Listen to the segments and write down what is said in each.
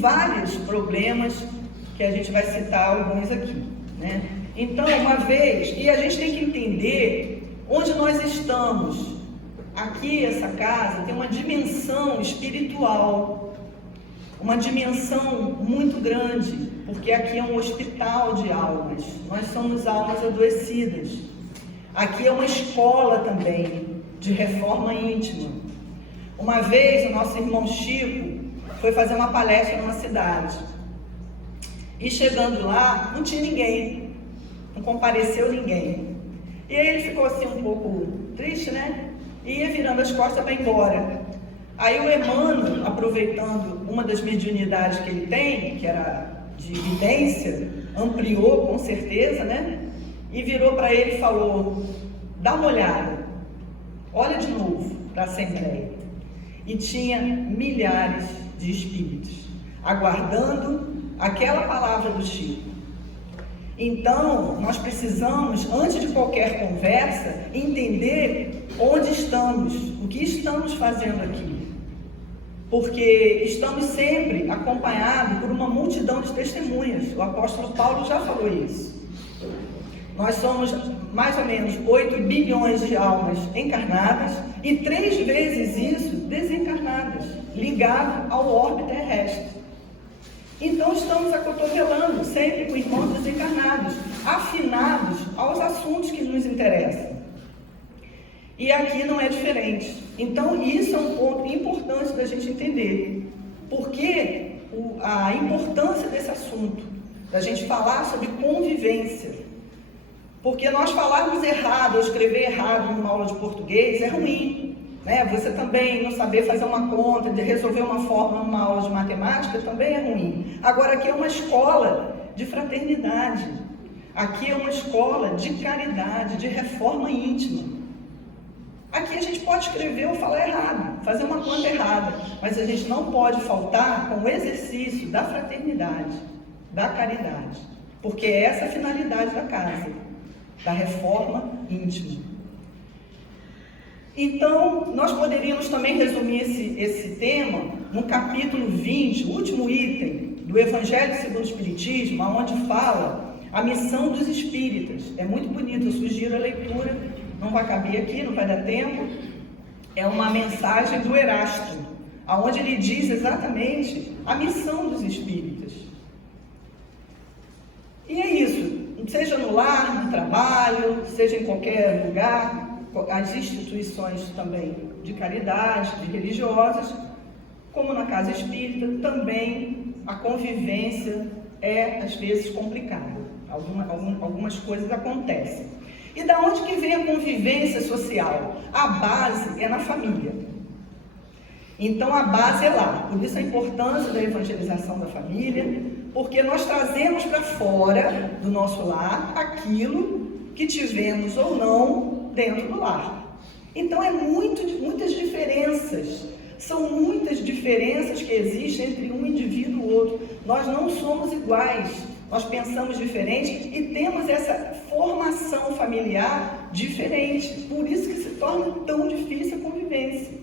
vários problemas que a gente vai citar alguns aqui, né? Então, uma vez, e a gente tem que entender onde nós estamos. Aqui, essa casa tem uma dimensão espiritual, uma dimensão muito grande, porque aqui é um hospital de almas, nós somos almas adoecidas. Aqui é uma escola também de reforma íntima. Uma vez o nosso irmão Chico foi fazer uma palestra numa cidade, e chegando lá não tinha ninguém, não compareceu ninguém, e aí ele ficou assim um pouco triste, né? E ia virando as costas para ir embora. Aí o Emmanuel, aproveitando uma das mediunidades que ele tem, que era de evidência, ampliou com certeza, né? E virou para ele e falou: dá uma olhada, olha de novo para a Assembleia. E tinha milhares de espíritos aguardando aquela palavra do Chico. Então, nós precisamos, antes de qualquer conversa, entender onde estamos, o que estamos fazendo aqui. Porque estamos sempre acompanhados por uma multidão de testemunhas. O apóstolo Paulo já falou isso. Nós somos mais ou menos 8 bilhões de almas encarnadas e 3 vezes isso desencarnadas, ligadas ao orbe terrestre. Então estamos acotovelando sempre com irmãos desencarnados, afinados aos assuntos que nos interessam. E aqui não é diferente. Então isso é um ponto importante da gente entender. Porque a importância desse assunto, da gente falar sobre convivência. Porque nós falarmos errado ou escrever errado numa aula de português é ruim, né? Você também não saber fazer uma conta, de resolver uma fórmula numa aula de matemática também é ruim. Agora aqui é uma escola de fraternidade, aqui é uma escola de caridade, de reforma íntima. Aqui a gente pode escrever ou falar errado, fazer uma conta errada, mas a gente não pode faltar com o exercício da fraternidade, da caridade, porque é essa a finalidade da casa, da reforma íntima. Então, nós poderíamos também resumir esse tema no capítulo 20, o último item do Evangelho segundo o Espiritismo, onde fala a missão dos espíritas. É muito bonito, eu sugiro a leitura, não vai caber aqui, não vai dar tempo. É uma mensagem do Erasto, onde ele diz exatamente a missão dos espíritas. E é isso, seja no lar, no trabalho, seja em qualquer lugar, as instituições também de caridade, de religiosas, como na casa espírita, também a convivência é às vezes complicada. Algumas coisas acontecem. E da onde que vem a convivência social? A base é na família. Então a base é lá. Por isso a importância da evangelização da família, porque nós trazemos para fora do nosso lar aquilo que tivemos ou não dentro do lar. Então é muitas diferenças. São muitas diferenças que existem entre um indivíduo e o outro. Nós não somos iguais. Nós pensamos diferente e temos essa formação familiar diferente. Por isso que se torna tão difícil a convivência.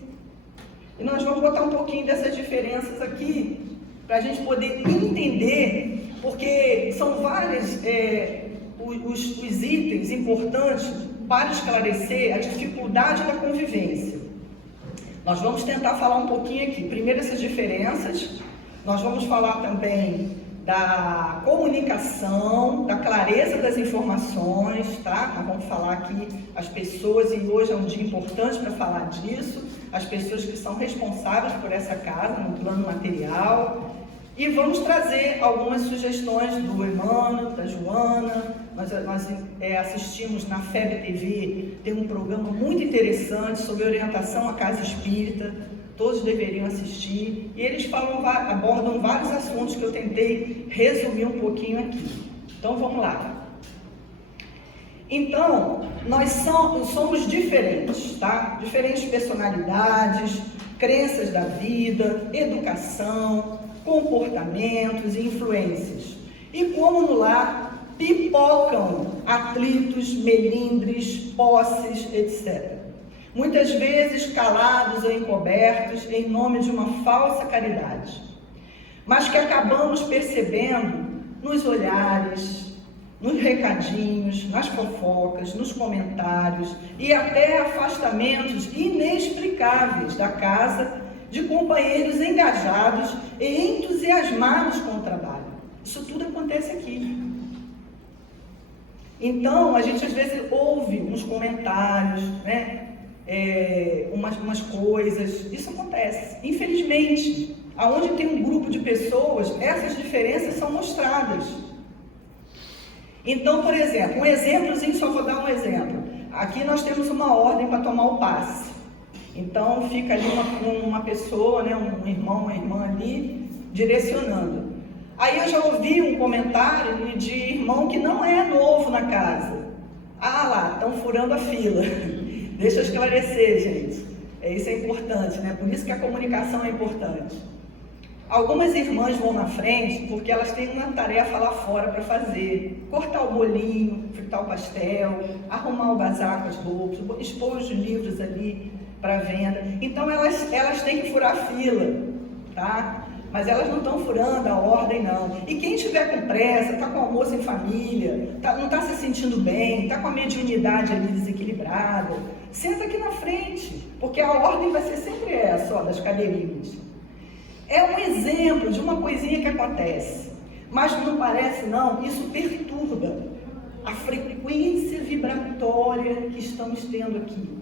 E nós vamos botar um pouquinho dessas diferenças aqui, para a gente poder entender, porque são vários os itens importantes para esclarecer a dificuldade da convivência. Nós vamos tentar falar um pouquinho aqui. Primeiro essas diferenças, nós vamos falar também da comunicação, da clareza das informações, tá? Nós vamos falar aqui as pessoas, e hoje é um dia importante para falar disso, as pessoas que são responsáveis por essa casa, no plano material, e vamos trazer algumas sugestões do Emmanuel, da Joana. Nós assistimos na FEB TV, tem um programa muito interessante sobre orientação à casa espírita, todos deveriam assistir, e eles abordam vários assuntos que eu tentei resumir um pouquinho aqui. Então vamos lá. Então, nós somos diferentes, tá? Diferentes personalidades, crenças da vida, educação, comportamentos e influências. E como no lar pipocam atritos, melindres, posses, etc. Muitas vezes calados ou encobertos em nome de uma falsa caridade. mas que acabamos percebendo nos olhares, nos recadinhos, nas fofocas, nos comentários e até afastamentos inexplicáveis da casa de companheiros engajados e entusiasmados com o trabalho. Isso tudo acontece aqui. Então, a gente às vezes ouve uns comentários, né? Umas coisas, isso acontece. Infelizmente, aonde tem um grupo de pessoas, essas diferenças são mostradas. Então, por exemplo, um exemplozinho, só vou dar um exemplo. Aqui nós temos uma ordem para tomar o passe. Então, fica ali uma pessoa, né, um irmão, uma irmã ali, direcionando. Aí eu já ouvi um comentário de irmão que não é novo na casa. Ah lá, estão furando a fila. Deixa eu esclarecer, gente. Isso é importante, né? Por isso que a comunicação é importante. Algumas irmãs vão na frente porque elas têm uma tarefa lá fora para fazer. Cortar o bolinho, fritar o pastel, arrumar o bazar com as roupas, expor os livros ali para venda. Então elas têm que furar a fila, tá? Mas elas não estão furando a ordem, não. E quem estiver com pressa, está com almoço em família, não está se sentindo bem, está com a mediunidade ali desequilibrada, senta aqui na frente, porque a ordem vai ser sempre essa, ó, das cadeirinhas. É um exemplo de uma coisinha que acontece, mas não parece, não, isso perturba a frequência vibratória que estamos tendo aqui.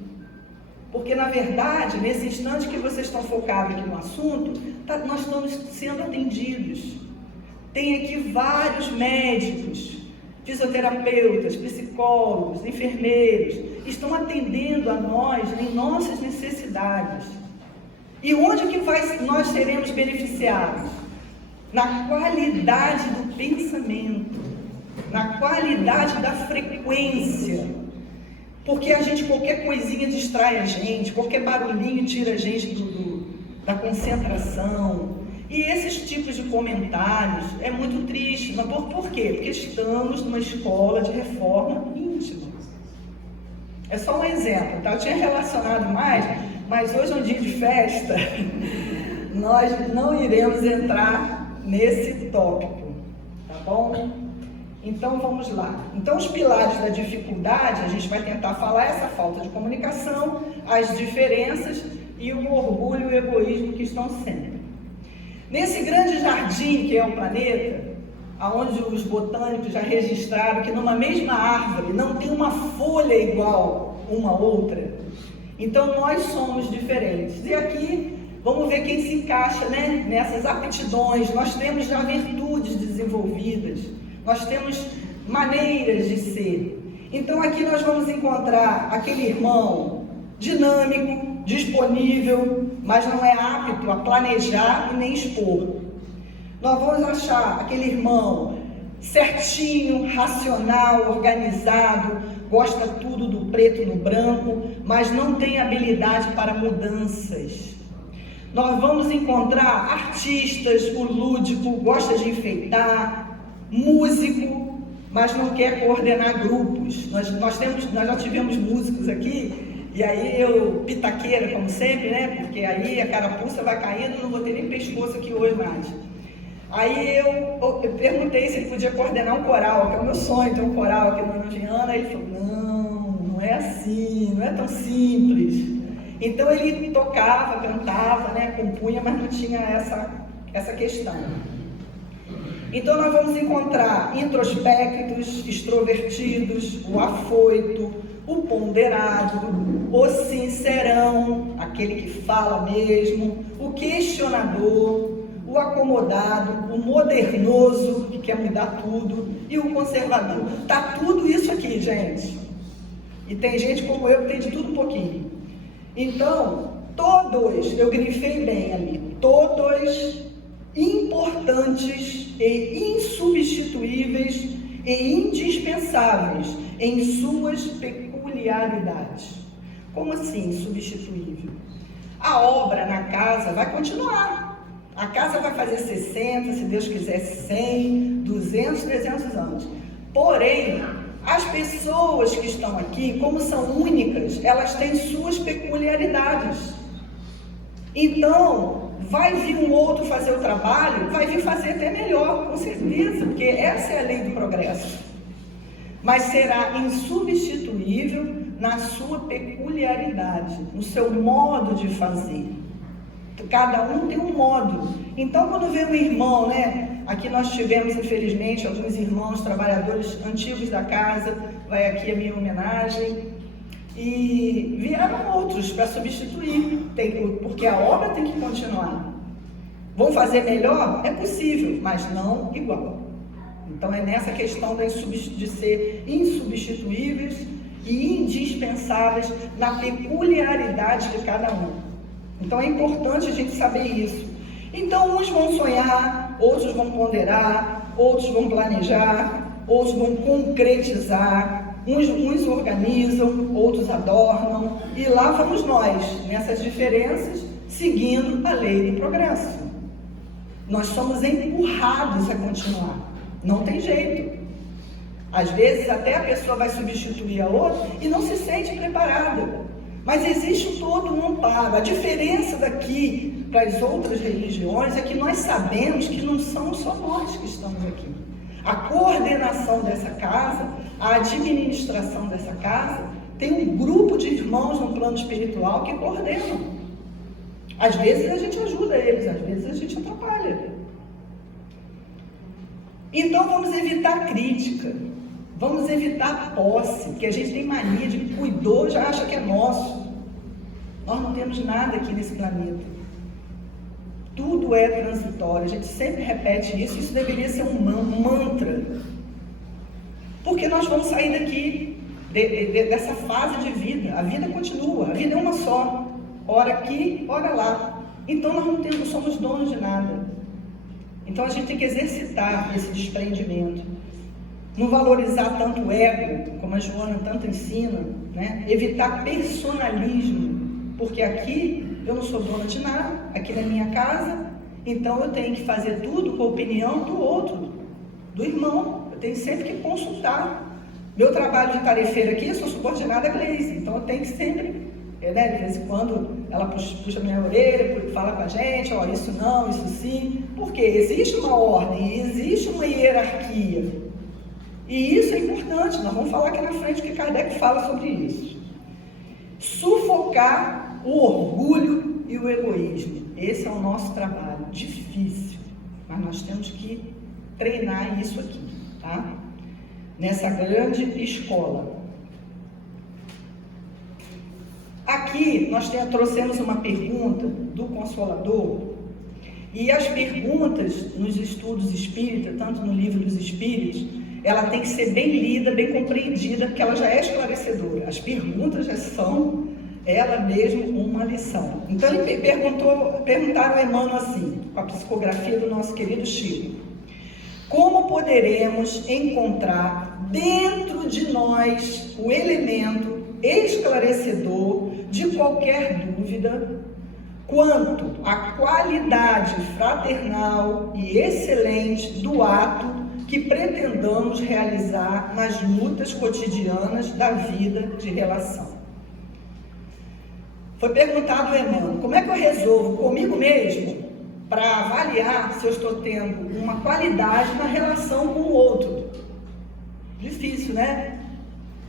Porque, na verdade, nesse instante que vocês estão focados aqui no assunto, nós estamos sendo atendidos. Tem aqui vários médicos, fisioterapeutas, psicólogos, enfermeiros, estão atendendo a nós em nossas necessidades. E onde que nós seremos beneficiados? Na qualidade do pensamento, na qualidade da frequência. Porque qualquer coisinha distrai a gente, qualquer barulhinho tira a gente da concentração. E esses tipos de comentários é muito triste. Mas por quê? Porque estamos numa escola de reforma íntima. É só um exemplo, tá? Eu tinha relacionado mais, mas hoje é um dia de festa, nós não iremos entrar nesse tópico, tá bom? Então vamos lá. Então os pilares da dificuldade, a gente vai tentar falar essa falta de comunicação, as diferenças e o orgulho e o egoísmo que estão sempre. Nesse grande jardim que é o planeta, onde os botânicos já registraram que numa mesma árvore não tem uma folha igual uma outra, então nós somos diferentes. E aqui vamos ver quem se encaixa, né, nessas aptidões. Nós temos já virtudes desenvolvidas, nós temos maneiras de ser. Então aqui nós vamos encontrar aquele irmão dinâmico, disponível, mas não é apto a planejar e nem expor. Nós vamos achar aquele irmão certinho, racional, organizado, gosta tudo do preto no branco, mas não tem habilidade para mudanças. Nós vamos encontrar artistas, o lúdico, gosta de enfeitar, músico, mas não quer coordenar grupos. Nós já tivemos músicos aqui, e aí eu, pitaqueira como sempre, né? Porque aí a carapuça vai caindo, não vou ter nem pescoço aqui hoje mais. Aí eu perguntei se ele podia coordenar um coral, que é o meu sonho, ter um coral aqui no Viana. Aí ele falou, não é assim, não é tão simples. Então ele tocava, cantava, né, compunha, mas não tinha essa questão. Então nós vamos encontrar introspectos, extrovertidos, o afoito, o ponderado, o sincerão, aquele que fala mesmo, o questionador, o acomodado, o modernoso, que quer mudar tudo, e o conservador. Tá tudo isso aqui, gente. E tem gente como eu que tem de tudo um pouquinho. Então, todos, eu grifei bem ali, todos importantes e insubstituíveis e indispensáveis em suas peculiaridades. Como assim insubstituível? A obra na casa vai continuar. A casa vai fazer 60, se Deus quiser 100, 200, 300 anos. Porém, as pessoas que estão aqui, como são únicas, elas têm suas peculiaridades. Então, vai vir um outro fazer o trabalho, vai vir fazer até melhor, com certeza, porque essa é a lei do progresso. Mas será insubstituível na sua peculiaridade, no seu modo de fazer. Cada um tem um modo. Então, quando vê um irmão, né? Aqui nós tivemos, infelizmente, alguns irmãos trabalhadores antigos da casa, vai aqui a minha homenagem, e vieram outros para substituir, porque a obra tem que continuar. Vão fazer melhor? É possível, mas não igual. Então é nessa questão de ser insubstituíveis e indispensáveis na peculiaridade de cada um. Então é importante a gente saber isso. Então uns vão sonhar, outros vão ponderar, outros vão planejar, outros vão concretizar. Uns organizam, outros adornam, e lá vamos nós, nessas diferenças, seguindo a lei do progresso. Nós somos empurrados a continuar, não tem jeito. Às vezes até a pessoa vai substituir a outra e não se sente preparada, mas existe todo um amparo. A diferença daqui para as outras religiões é que nós sabemos que não somos só nós que estamos aqui. A coordenação dessa casa, a administração dessa casa, tem um grupo de irmãos no plano espiritual que coordenam. Às vezes a gente ajuda eles, às vezes a gente atrapalha. Então vamos evitar crítica, vamos evitar posse, porque a gente tem mania de cuidou, já acha que é nosso. Nós não temos nada aqui nesse planeta. Tudo é transitório, a gente sempre repete isso, isso deveria ser um mantra. Porque nós vamos sair daqui, dessa fase de vida. A vida continua, a vida é uma só. Ora aqui, ora lá. Então nós não somos donos de nada. Então a gente tem que exercitar esse desprendimento. Não valorizar tanto o ego, como a Joana tanto ensina, né? Evitar personalismo. Porque aqui eu não sou dona de nada, aqui na minha casa, então eu tenho que fazer tudo com a opinião do outro, do irmão. Eu tenho sempre que consultar. Meu trabalho de tarefeira aqui, eu sou subordinada a Gleice, então eu tenho que sempre, né, de vez em quando, ela puxa minha orelha, fala com a gente, ó, isso não, isso sim, porque existe uma ordem, existe uma hierarquia. E isso é importante, nós vamos falar aqui na frente que Kardec fala sobre isso. Sufocar o orgulho e o egoísmo. Esse é o nosso trabalho, difícil, mas nós temos que treinar isso aqui, tá? Nessa grande escola. Aqui nós trouxemos uma pergunta do Consolador, e as perguntas nos estudos espíritas, tanto no Livro dos Espíritos, ela tem que ser bem lida, bem compreendida, porque ela já é esclarecedora. As perguntas já são ela mesma uma lição. Então ele perguntaram a Emmanuel assim, com a psicografia do nosso querido Chico: como poderemos encontrar dentro de nós o elemento esclarecedor de qualquer dúvida quanto à qualidade fraternal e excelente do ato que pretendamos realizar nas lutas cotidianas da vida de relação? Foi perguntado a Emmanuel: como é que eu resolvo comigo mesmo para avaliar se eu estou tendo uma qualidade na relação com o outro? Difícil, né?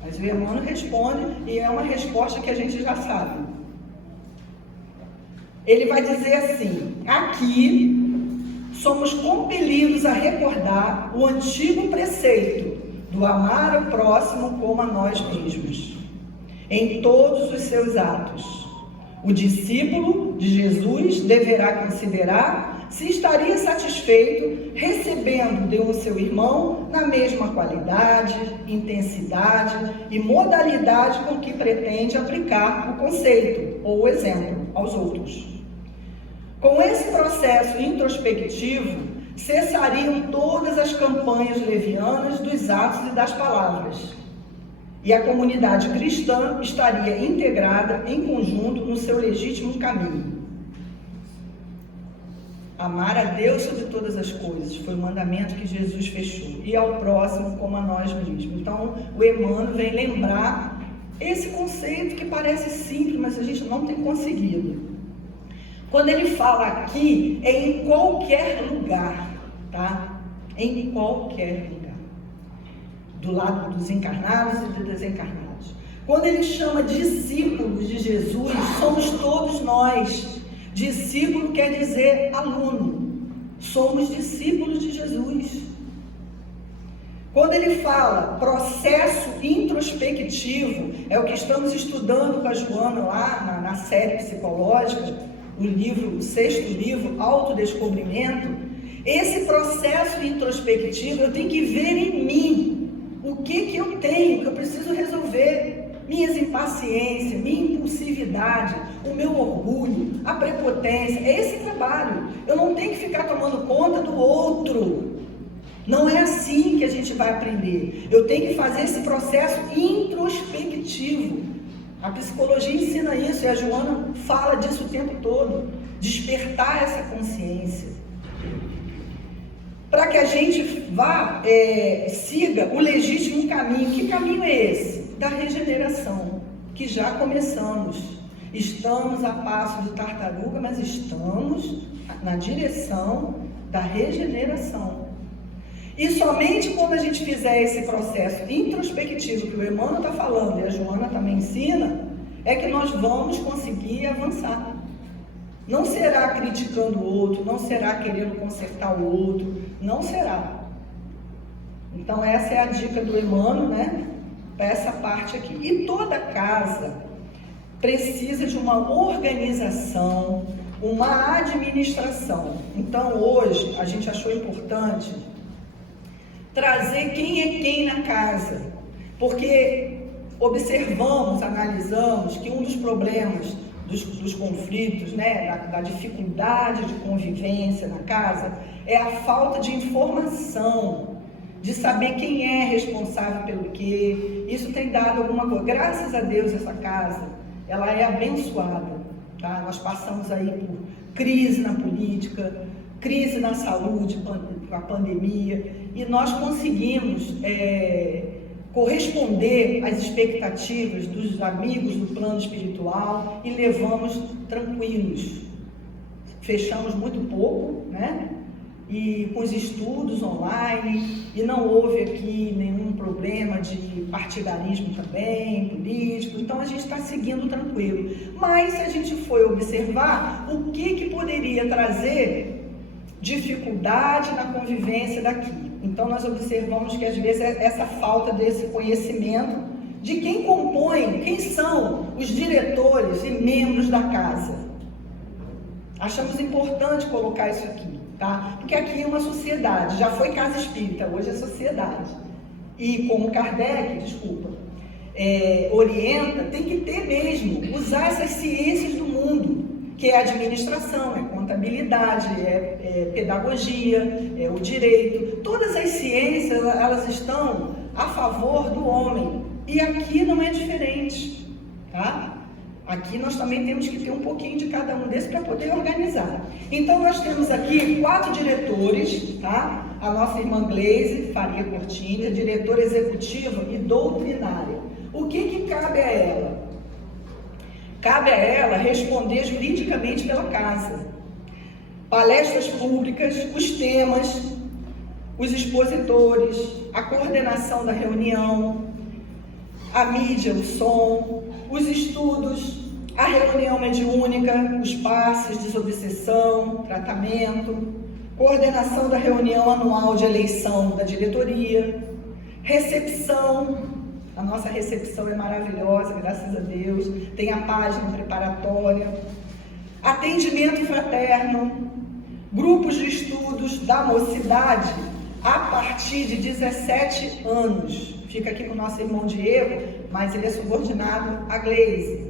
Mas o Emmanuel responde, e é uma resposta que a gente já sabe. Ele vai dizer assim: aqui somos compelidos a recordar o antigo preceito do amar ao próximo como a nós mesmos, em todos os seus atos. O discípulo de Jesus deverá considerar se estaria satisfeito recebendo de um seu irmão na mesma qualidade, intensidade e modalidade com que pretende aplicar o conceito ou o exemplo aos outros. Com esse processo introspectivo, cessariam todas as campanhas levianas dos atos e das palavras, e a comunidade cristã estaria integrada em conjunto no seu legítimo caminho. Amar a Deus sobre todas as coisas foi o mandamento que Jesus fechou, e ao próximo como a nós mesmos. Então o Emmanuel vem lembrar esse conceito que parece simples, mas a gente não tem conseguido. Quando ele fala aqui, é em qualquer lugar, tá? Em qualquer lugar. Do lado dos encarnados e dos desencarnados. Quando ele chama discípulos de Jesus, somos todos nós. Discípulo quer dizer aluno. Somos discípulos de Jesus. Quando ele fala processo introspectivo, é o que estamos estudando com a Joana lá na série psicológica, o 6º livro, Autodescobrimento. Esse processo introspectivo, eu tenho que ver em mim o que eu tenho, que eu preciso resolver. Minhas impaciências, minha impulsividade, o meu orgulho, a prepotência, é esse trabalho. Eu não tenho que ficar tomando conta do outro. Não é assim que a gente vai aprender. Eu tenho que fazer esse processo introspectivo. A psicologia ensina isso e a Joana fala disso o tempo todo. Despertar essa consciência. Para que a gente vá, siga o legítimo caminho. Que caminho é esse? Da regeneração, que já começamos. Estamos a passo de tartaruga, mas estamos na direção da regeneração. E somente quando a gente fizer esse processo introspectivo que o Emmanuel está falando e a Joana também ensina, é que nós vamos conseguir avançar. Não será criticando o outro, não será querendo consertar o outro, não será. Então essa é a dica do Emmanuel, né? Para essa parte aqui. E toda casa precisa de uma organização, uma administração. Então hoje a gente achou importante trazer quem é quem na casa, porque observamos, analisamos que um dos problemas dos conflitos, né, da dificuldade de convivência na casa, é a falta de informação, de saber quem é responsável pelo quê. Isso tem dado alguma coisa. Graças a Deus essa casa, ela é abençoada, tá? Nós passamos aí por crise na política, crise na saúde, com a pandemia, e nós conseguimos corresponder às expectativas dos amigos do plano espiritual e levamos tranquilos. Fechamos muito pouco, né? E com os estudos online, e não houve aqui nenhum problema de partidarismo também, político, então a gente está seguindo tranquilo. Mas se a gente foi observar o que poderia trazer dificuldade na convivência daqui, então nós observamos que às vezes é essa falta desse conhecimento de quem compõe, quem são os diretores e membros da casa. Achamos importante colocar isso aqui. Tá? Porque aqui é uma sociedade, já foi casa espírita, hoje é sociedade. E como Kardec, orienta, tem que ter mesmo, usar essas ciências do mundo, que é a administração, é contabilidade, é pedagogia, é o direito. Todas as ciências, elas estão a favor do homem. E aqui não é diferente, tá? Aqui nós também temos que ter um pouquinho de cada um desses para poder organizar. Então nós temos aqui 4 diretores, tá? A nossa irmã Gleise Faria Cortina, diretora executiva e doutrinária. O que cabe a ela? Cabe a ela responder juridicamente pela casa. Palestras públicas, os temas, os expositores, a coordenação da reunião, a mídia, o som, os estudos, a reunião mediúnica, os passes, desobsessão, tratamento, coordenação da reunião anual de eleição da diretoria, recepção, a nossa recepção é maravilhosa, graças a Deus, tem a página preparatória, atendimento fraterno, grupos de estudos da mocidade a partir de 17 anos. Fica aqui com o nosso irmão Diego, mas ele é subordinado a Gleise.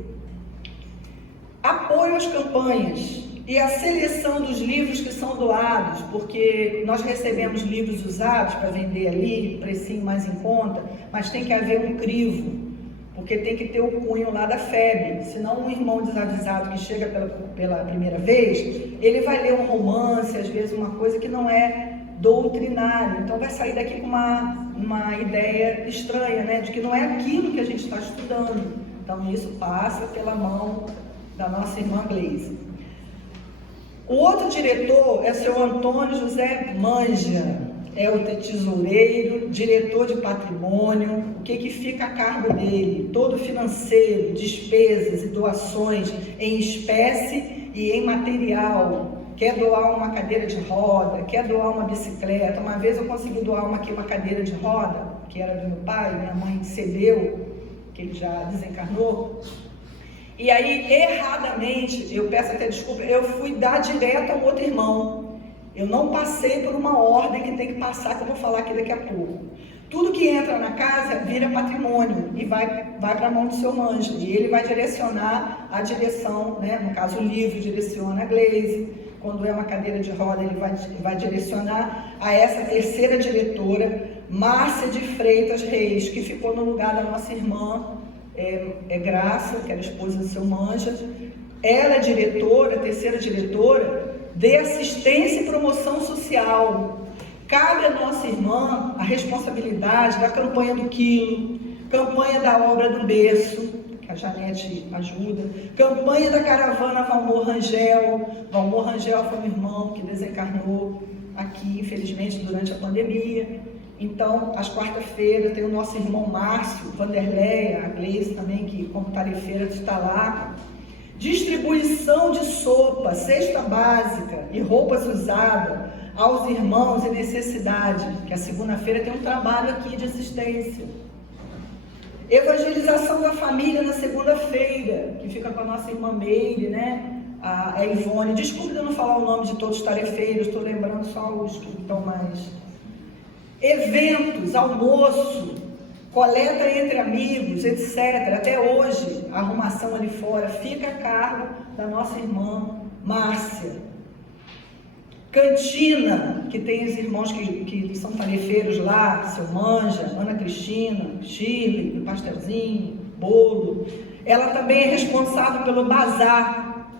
Apoio às campanhas e a seleção dos livros que são doados, porque nós recebemos livros usados para vender ali, precinho mais em conta, mas tem que haver um crivo, porque tem que ter o cunho lá da FEB, senão um irmão desavisado que chega pela primeira vez, ele vai ler um romance, às vezes uma coisa que não é doutrinário, então vai sair daqui com uma ideia estranha, né, de que não é aquilo que a gente está estudando. Então isso passa pela mão da nossa irmã Gleise. O outro diretor é o seu Antônio José Manja, é o tesoureiro, diretor de patrimônio. O que fica a cargo dele? Todo financeiro, despesas e doações em espécie e em material. Quer doar uma cadeira de roda, quer doar uma bicicleta. Uma vez eu consegui doar uma cadeira de roda, que era do meu pai, minha mãe cedeu, que ele já desencarnou. E aí, erradamente, eu peço até desculpa, eu fui dar direto ao outro irmão. Eu não passei por uma ordem que tem que passar, que eu vou falar aqui daqui a pouco. Tudo que entra na casa vira patrimônio e vai para a mão do seu Manja. E ele vai direcionar a direção, né? No caso, o livro direciona a Gleise. Quando é uma cadeira de roda, ele vai direcionar a essa terceira diretora, Márcia de Freitas Reis, que ficou no lugar da nossa irmã, Graça, que era esposa do seu Manja. Ela é diretora, terceira diretora, de assistência e promoção social. Cabe à nossa irmã a responsabilidade da campanha do quilo, campanha da obra do berço, que a Janete ajuda, campanha da caravana Valmor Rangel. Valmor Rangel foi um irmão que desencarnou aqui, infelizmente, durante a pandemia. Então, às quarta-feiras, tem o nosso irmão Márcio, Vanderleia, a Gleice também, que como tarefeira está lá. Distribuição de sopa, cesta básica e roupas usadas aos irmãos em necessidade, que a segunda-feira tem um trabalho aqui de assistência. Evangelização da família na segunda-feira, que fica com a nossa irmã Meire, né? A Ivone. Desculpe eu não falar o nome de todos os tarefeiros, estou lembrando só os que estão mais. Eventos, almoço, coleta entre amigos, etc. Até hoje, a arrumação ali fora fica a cargo da nossa irmã Márcia. Cantina, que tem os irmãos que são tarefeiros lá, seu Manja, Ana Cristina, Shirley, pastelzinho, bolo. Ela também é responsável pelo bazar,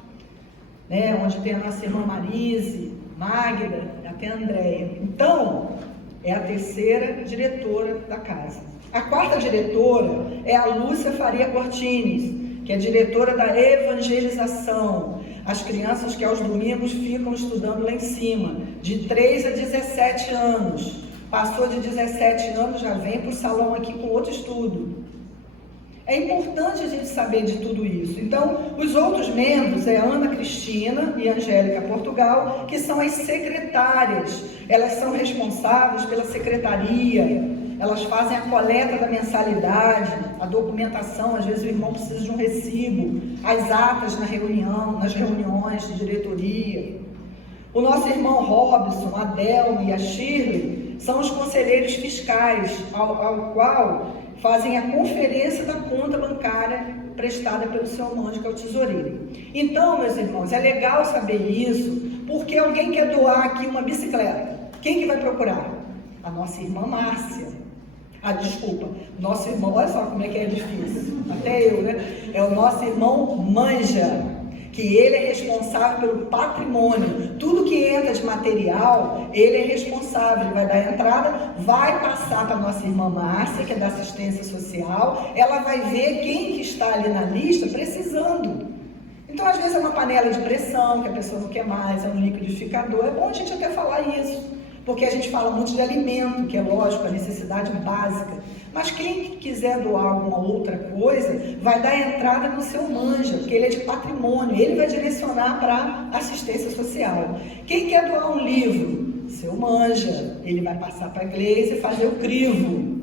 né, onde tem a nossa irmã Marise, Magda, até a Andréia. Então, é a terceira diretora da casa. A quarta diretora é a Lúcia Faria Cortines, que é diretora da evangelização. As crianças que aos domingos ficam estudando lá em cima, de 3 a 17 anos. Passou de 17 anos, já vem para o salão aqui com outro estudo. É importante a gente saber de tudo isso. Então, os outros membros é Ana Cristina e Angélica Portugal, que são as secretárias. Elas são responsáveis pela secretaria, elas fazem a coleta da mensalidade, a documentação, às vezes o irmão precisa de um recibo, as atas nas reuniões de diretoria. O nosso irmão Robson, a Delma e a Shirley são os conselheiros fiscais, ao qual fazem a conferência da conta bancária prestada pelo seu Manja, que é o tesoureiro. Então, meus irmãos, é legal saber isso, porque alguém quer doar aqui uma bicicleta. Quem que vai procurar? A nossa irmã Márcia. Nosso irmão, olha só como é que é difícil, até eu, né? É o nosso irmão Manja, que ele é responsável pelo patrimônio. Tudo que entra de material, ele é responsável, ele vai dar a entrada, vai passar para a nossa irmã Márcia, que é da assistência social, ela vai ver quem que está ali na lista precisando. Então, às vezes é uma panela de pressão, que a pessoa não quer mais, é um liquidificador, é bom a gente até falar isso. Porque a gente fala muito de alimento, que é lógico, a necessidade básica. Mas quem quiser doar alguma outra coisa, vai dar entrada no seu Manja, porque ele é de patrimônio, ele vai direcionar para assistência social. Quem quer doar um livro? Seu Manja, ele vai passar para a Gleise e fazer o crivo.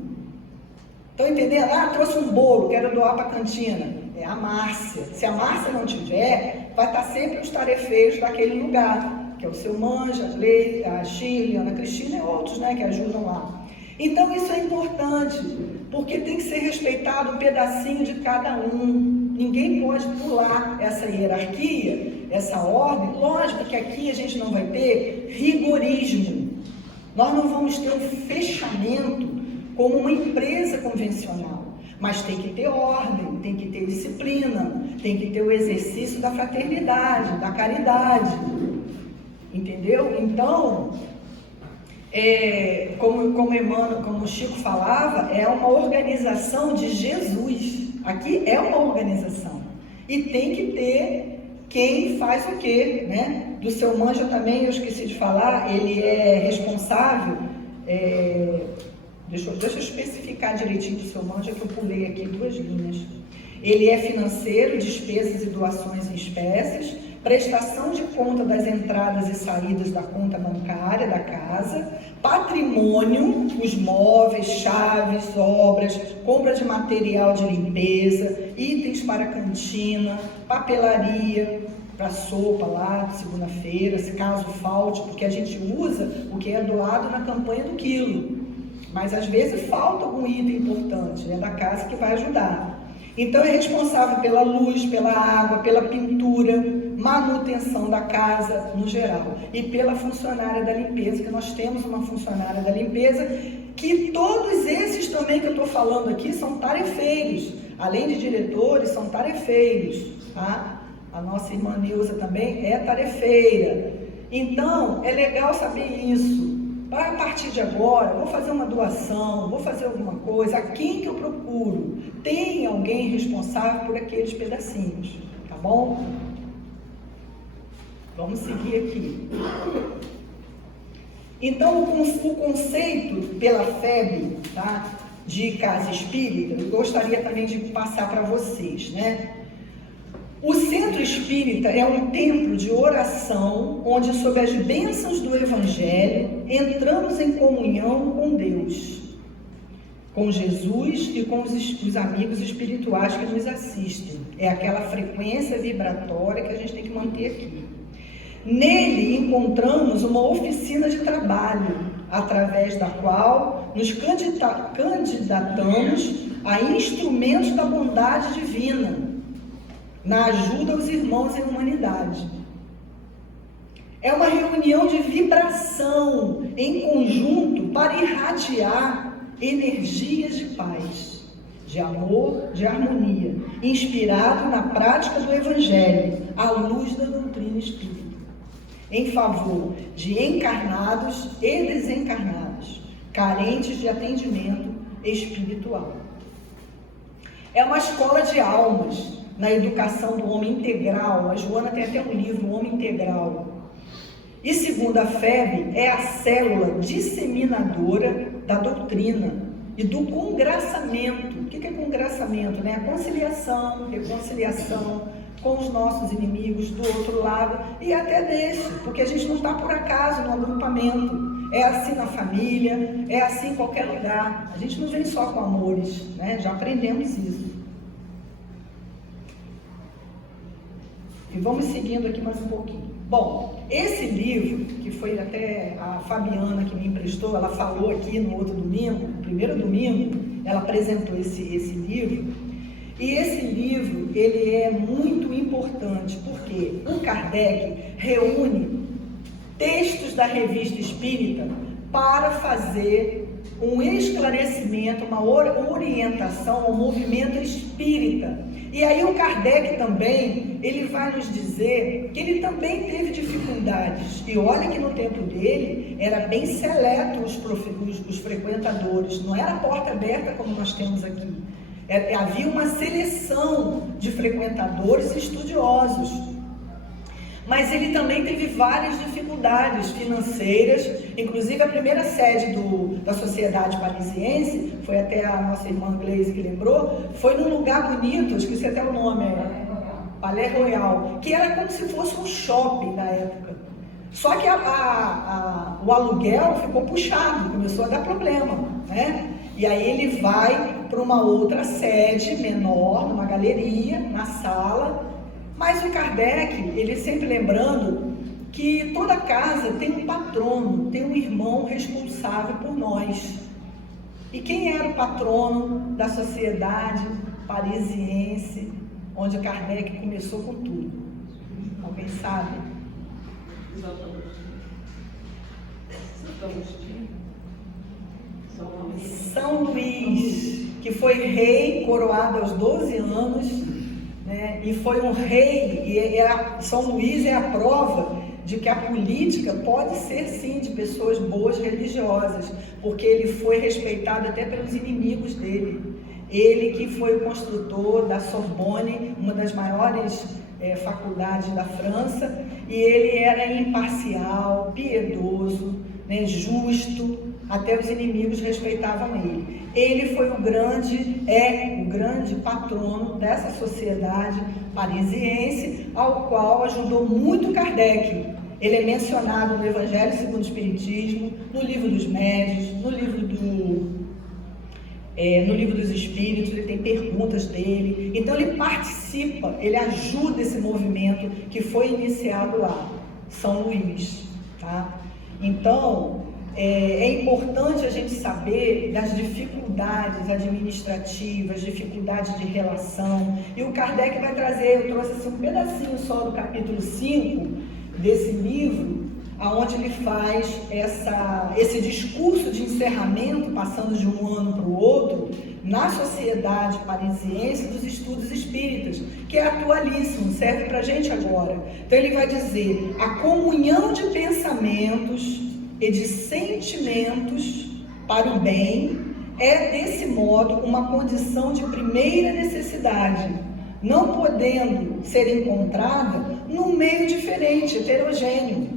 Estão entendendo? Trouxe um bolo, quero doar para a cantina. É a Márcia. Se a Márcia não tiver, vai estar sempre os tarefeiros daquele lugar, que é o seu Manja, a Shirley, a Ana Cristina e outros, né, que ajudam lá. Então isso é importante, porque tem que ser respeitado um pedacinho de cada um. Ninguém pode pular essa hierarquia, essa ordem. Lógico que aqui a gente não vai ter rigorismo. Nós não vamos ter um fechamento como uma empresa convencional. Mas tem que ter ordem, tem que ter disciplina, tem que ter o exercício da fraternidade, da caridade. Entendeu? Então, como o Chico falava, é uma organização de Jesus. Aqui é uma organização. E tem que ter quem faz o quê, né? Do seu manja também, eu esqueci de falar, ele é responsável, deixa eu especificar direitinho do seu manja, que eu pulei aqui 2 linhas. Ele é financeiro, despesas e doações em espécies, prestação de conta das entradas e saídas da conta bancária da casa, patrimônio, os móveis, chaves, obras, compra de material de limpeza, itens para cantina, papelaria, para sopa lá de segunda-feira, se caso falte, porque a gente usa o que é doado na campanha do quilo. Mas às vezes falta algum item importante, é da casa que vai ajudar. Então é responsável pela luz, pela água, pela pintura, manutenção da casa no geral e pela funcionária da limpeza, que nós temos uma funcionária da limpeza, que todos esses também que eu estou falando aqui são tarefeiros, além de diretores, são tarefeiros, tá? A nossa irmã Neuza também é tarefeira. Então é legal saber isso. A partir de agora, vou fazer uma doação, vou fazer alguma coisa, a quem que eu procuro? Tem alguém responsável por aqueles pedacinhos, tá bom? Vamos seguir aqui. Então, o conceito pela FEB, tá, de casa espírita, eu gostaria também de passar para vocês, né? O centro espírita é um templo de oração, onde, sob as bênçãos do Evangelho, entramos em comunhão com Deus, com Jesus e com os amigos espirituais que nos assistem. É aquela frequência vibratória que a gente tem que manter aqui. Nele encontramos uma oficina de trabalho, através da qual nos candidatamos a instrumentos da bondade divina, na ajuda aos irmãos em humanidade. É uma reunião de vibração em conjunto para irradiar energias de paz, de amor, de harmonia, inspirado na prática do Evangelho, à luz da doutrina espírita, em favor de encarnados e desencarnados, carentes de atendimento espiritual. É uma escola de almas, na educação do homem integral. A Joana tem até um livro, O Homem Integral. E segundo a FEB, é a célula disseminadora da doutrina e do congraçamento. O que é congraçamento? Né? A conciliação, reconciliação com os nossos inimigos do outro lado e até desse, porque a gente não está por acaso no agrupamento. É assim na família, é assim em qualquer lugar. A gente não vem só com amores, né? Já aprendemos isso. E vamos seguindo aqui mais um pouquinho. Bom, esse livro, que foi até a Fabiana que me emprestou, ela falou aqui no outro domingo, no primeiro domingo, ela apresentou esse livro. E esse livro, ele é muito importante, porque o Kardec reúne textos da Revista Espírita para fazer um esclarecimento, uma orientação ao movimento espírita. E aí o Kardec também, ele vai nos dizer que ele também teve dificuldades. E olha que no tempo dele, era bem seleto os frequentadores, não era porta aberta como nós temos aqui. Havia uma seleção de frequentadores estudiosos. Mas ele também teve várias dificuldades financeiras, inclusive a primeira sede da Sociedade Parisiense, foi até a nossa irmã Gleise que lembrou, foi num lugar bonito, esqueci até o nome, Palais Royal, que era como se fosse um shopping na época. Só que o aluguel ficou puxado, começou a dar problema, né? E aí ele vai para uma outra sede menor, numa galeria, na sala. Mas o Kardec, ele sempre lembrando que toda casa tem um patrono, tem um irmão responsável por nós. E quem era o patrono da Sociedade Parisiense, onde Kardec começou com tudo? Alguém sabe? São Luís, que foi rei, coroado aos 12 anos, né? E foi um rei, e São Luís é a prova de que a política pode ser sim de pessoas boas religiosas, porque ele foi respeitado até pelos inimigos dele. Ele que foi o construtor da Sorbonne, uma das maiores faculdades da França, e ele era imparcial, piedoso, né, justo, até os inimigos respeitavam ele. Ele foi o grande patrono dessa sociedade parisiense, ao qual ajudou muito Kardec. Ele é mencionado no Evangelho segundo o Espiritismo, no Livro dos Médiuns, no livro dos Espíritos. Ele tem perguntas dele. Então ele participa, ele ajuda esse movimento que foi iniciado lá, São Luís, tá? Então, é importante a gente saber das dificuldades administrativas, dificuldades de relação. E o Kardec vai trazer, eu trouxe assim, um pedacinho só do capítulo 5 desse livro, onde ele faz esse discurso de encerramento, passando de um ano para o outro, na Sociedade Parisiense dos Estudos Espíritas, que é atualíssimo, serve para a gente agora. Então ele vai dizer: a comunhão de pensamentos e de sentimentos para o bem é, desse modo, uma condição de primeira necessidade, não podendo ser encontrada num meio diferente, heterogêneo,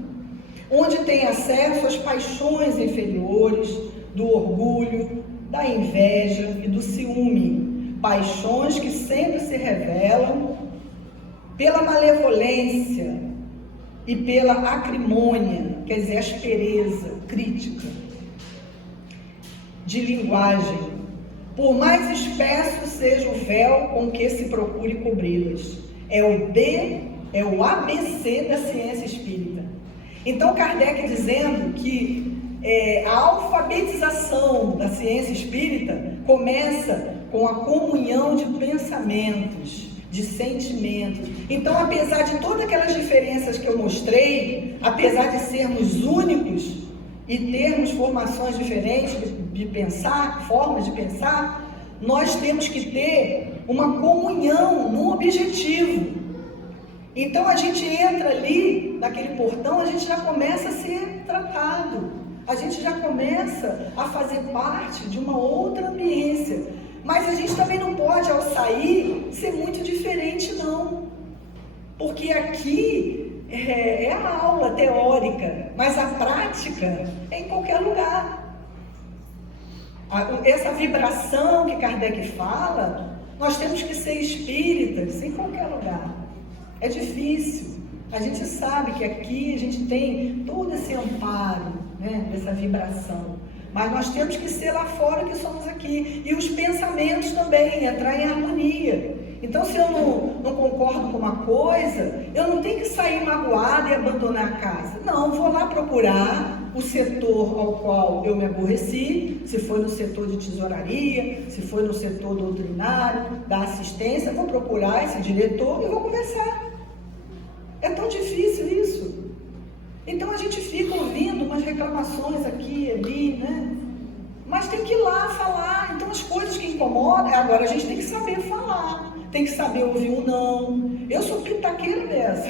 onde tem acesso às paixões inferiores, do orgulho, da inveja e do ciúme, paixões que sempre se revelam pela malevolência e pela acrimônia, quer dizer, aspereza, crítica, de linguagem, por mais espesso seja o véu com que se procure cobri-las. É o ABC da ciência espírita. Então Kardec dizendo que a alfabetização da ciência espírita começa com a comunhão de pensamentos, de sentimentos. Então, apesar de todas aquelas diferenças que eu mostrei, apesar de sermos únicos e termos formações diferentes de pensar, formas de pensar, nós temos que ter uma comunhão num objetivo. Então a gente entra ali, naquele portão, a gente já começa a ser tratado, a gente já começa a fazer parte de uma outra ambiência. Mas a gente também não pode, ao sair, ser muito diferente, não. Porque aqui é a aula teórica, mas a prática é em qualquer lugar. Essa vibração que Kardec fala, nós temos que ser espíritas em qualquer lugar. É difícil. A gente sabe que aqui a gente tem todo esse amparo, né, dessa vibração. Mas nós temos que ser lá fora que somos aqui. E os pensamentos também, entrar em harmonia. Então, se eu não concordo com uma coisa, eu não tenho que sair magoada e abandonar a casa. Não, vou lá procurar o setor ao qual eu me aborreci, se foi no setor de tesouraria, se foi no setor doutrinário, da assistência, vou procurar esse diretor e vou conversar. É tão difícil isso. Então a gente fica ouvindo umas reclamações aqui e ali, né? Mas tem que ir lá falar. Então as coisas que incomodam, agora a gente tem que saber falar, tem que saber ouvir um não. Eu sou pitaqueira dessa.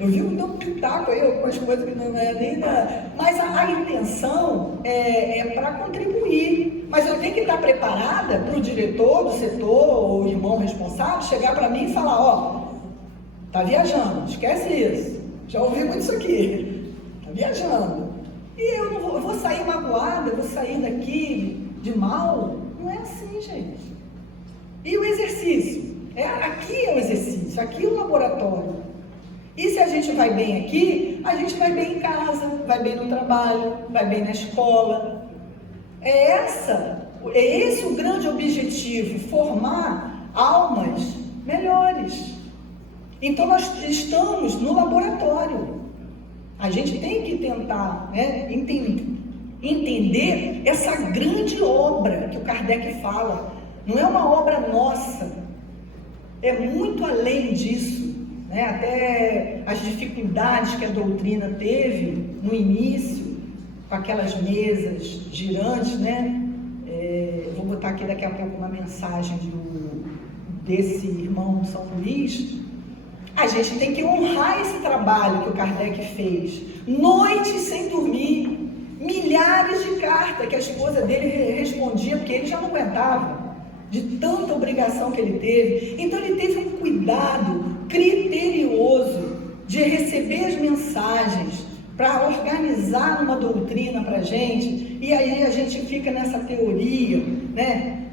Eu vi um não pitaco aí, algumas coisas que não é nem nada. Mas a intenção é para contribuir. Mas eu tenho que estar preparada para o diretor do setor, ou o irmão responsável, chegar para mim e falar: ó, tá viajando, esquece isso. Já ouvi muito isso aqui. Tá viajando. E eu não vou sair magoada, eu vou sair daqui de mal. Não é assim, gente. E o exercício? Aqui é o exercício, aqui é o laboratório. E se a gente vai bem aqui, a gente vai bem em casa, vai bem no trabalho, vai bem na escola. É esse o grande objetivo, formar almas melhores. Então nós estamos no laboratório. A gente tem que tentar, né, entender essa grande obra que o Kardec fala. Não é uma obra nossa, é muito além disso, né? Até as dificuldades que a doutrina teve no início, com aquelas mesas girantes, né? Vou botar aqui daqui a pouco uma mensagem desse irmão São Luís. A gente tem que honrar esse trabalho que o Kardec fez, noites sem dormir, milhares de cartas que a esposa dele respondia, porque ele já não aguentava, de tanta obrigação que ele teve. Então ele teve um cuidado criterioso de receber as mensagens para organizar uma doutrina para a gente, e aí a gente fica nessa teoria, né?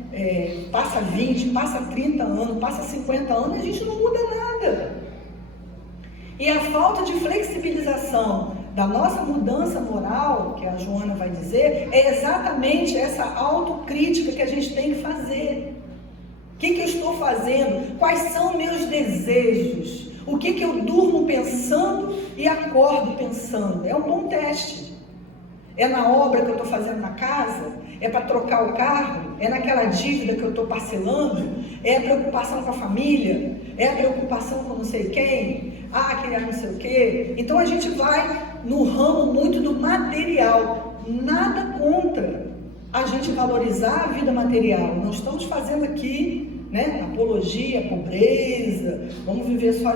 Passa 20, passa 30 anos, passa 50 anos, e a gente não muda nada. E a falta de flexibilização da nossa mudança moral, que a Joana vai dizer, é exatamente essa autocrítica que a gente tem que fazer. O que eu estou fazendo? Quais são meus desejos? O que eu durmo pensando e acordo pensando? É um bom teste. É na obra que eu estou fazendo na casa? É para trocar o carro? É naquela dívida que eu estou parcelando? É a preocupação com a família? É a preocupação com não sei quem? Que não sei o quê. Então a gente vai no ramo muito do material. Nada contra a gente valorizar a vida material. Não estamos fazendo aqui, né, apologia à pobreza, vamos viver só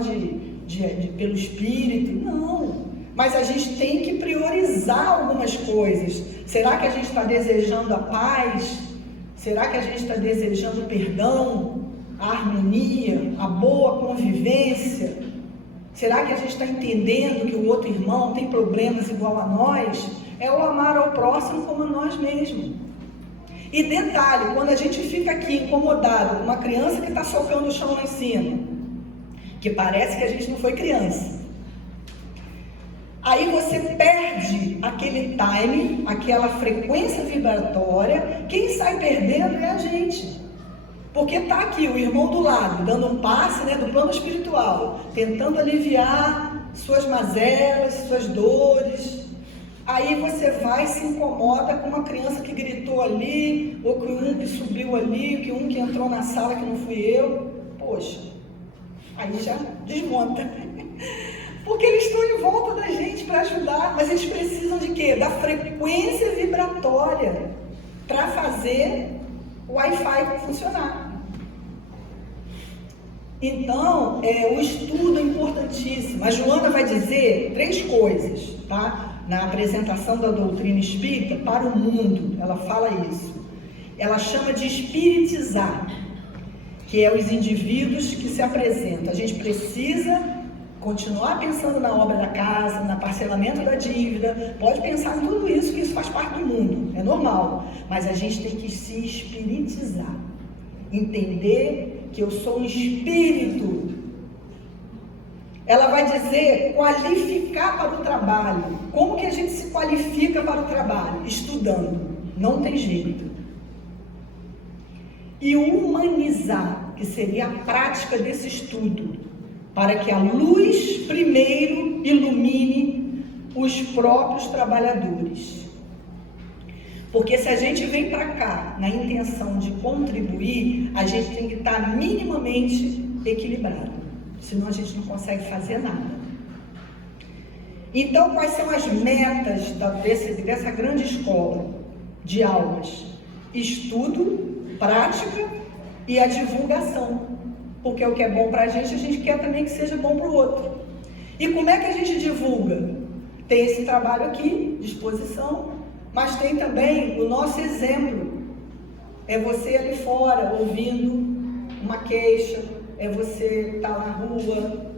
pelo espírito. Não. Mas a gente tem que priorizar algumas coisas. Será que a gente está desejando a paz? Será que a gente está desejando o perdão, a harmonia, a boa convivência? Será que a gente está entendendo que o outro irmão tem problemas igual a nós? É o amar ao próximo como a nós mesmos. E detalhe, quando a gente fica aqui incomodado com uma criança que está socando o chão lá em cima, que parece que a gente não foi criança, aí você perde aquele time, aquela frequência vibratória. Quem sai perdendo é a gente. Porque está aqui o irmão do lado, dando um passe, né, do plano espiritual, tentando aliviar suas mazelas, suas dores. Aí você vai e se incomoda com uma criança que gritou ali, ou com um que subiu ali, que um que entrou na sala que não fui eu. Poxa, aí já desmonta. Porque eles estão em volta da gente para ajudar, mas eles precisam de quê? Da frequência vibratória para fazer o Wi-Fi funcionar. Então, o estudo é importantíssimo. A Joana vai dizer 3 coisas, tá? Na apresentação da doutrina espírita para o mundo, ela fala isso. Ela chama de espiritizar, que é os indivíduos que se apresentam. A gente precisa continuar pensando na obra da casa, no parcelamento da dívida, pode pensar em tudo isso, que isso faz parte do mundo, é normal, mas a gente tem que se espiritizar, entender que eu sou um espírito. Ela vai dizer qualificar para o trabalho. Como que a gente se qualifica para o trabalho? Estudando, não tem jeito. E humanizar, que seria a prática desse estudo, para que a luz primeiro ilumine os próprios trabalhadores. Porque se a gente vem para cá na intenção de contribuir, a gente tem que estar minimamente equilibrado, senão a gente não consegue fazer nada. Então, quais são as metas dessa grande escola de aulas? Estudo, prática e a divulgação. Porque o que é bom para a gente quer também que seja bom para o outro. E como é que a gente divulga? Tem esse trabalho aqui, disposição, mas tem também o nosso exemplo. É você ali fora, ouvindo uma queixa, é você estar na rua,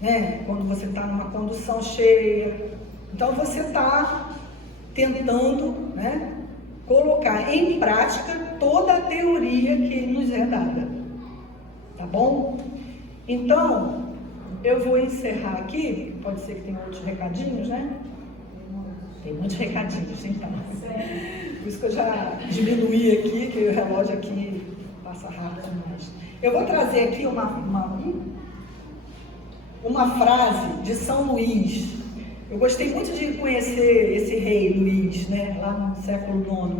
né? Quando você está numa condução cheia. Então você está tentando, né, colocar em prática toda a teoria que nos é dada. Tá bom? Então, eu vou encerrar aqui. Pode ser que tenha outros recadinhos, né? Tem muitos recadinhos, então. Por isso que eu já diminuí aqui, que o relógio aqui passa rápido demais. Eu vou trazer aqui uma frase de São Luís. Eu gostei muito de conhecer esse rei Luís, né? Lá no século IX.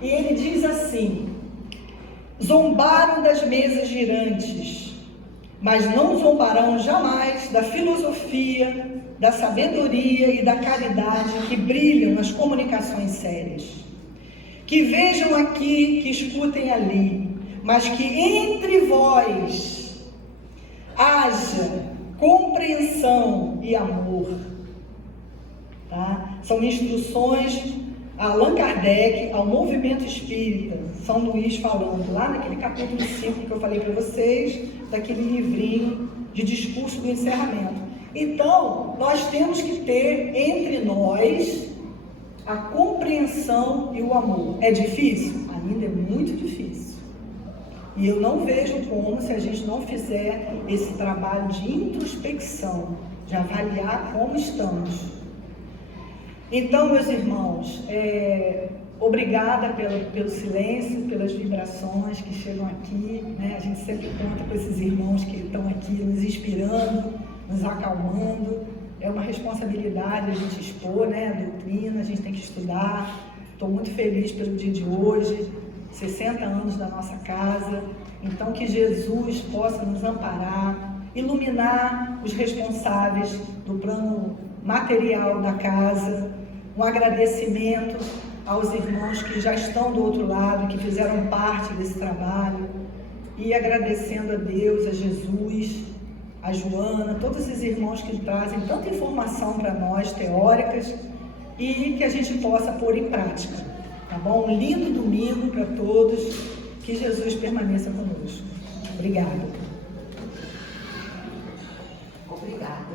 E ele diz assim: zombaram das mesas girantes, mas não zombarão jamais da filosofia, da sabedoria e da caridade que brilham nas comunicações sérias. Que vejam aqui, que escutem ali, mas que entre vós haja compreensão e amor. Tá? São instruções a Allan Kardec, ao movimento espírita, São Luís falando, lá naquele capítulo 5 que eu falei para vocês, daquele livrinho de discurso do encerramento. Então, nós temos que ter entre nós a compreensão e o amor. É difícil? Ainda é muito difícil. E eu não vejo como, se a gente não fizer esse trabalho de introspecção, de avaliar como estamos. Então, meus irmãos, obrigada pelo silêncio, pelas vibrações que chegam aqui, né? A gente sempre conta com esses irmãos que estão aqui nos inspirando, nos acalmando. É uma responsabilidade a gente expor, né, a doutrina, a gente tem que estudar. Estou muito feliz pelo dia de hoje, 60 anos da nossa casa. Então, que Jesus possa nos amparar, iluminar os responsáveis do plano material da casa. Um agradecimento aos irmãos que já estão do outro lado, que fizeram parte desse trabalho. E agradecendo a Deus, a Jesus, a Joana, todos esses irmãos que trazem tanta informação para nós, teóricas, e que a gente possa pôr em prática, tá bom? Um lindo domingo para todos, que Jesus permaneça conosco. Obrigada. Obrigada.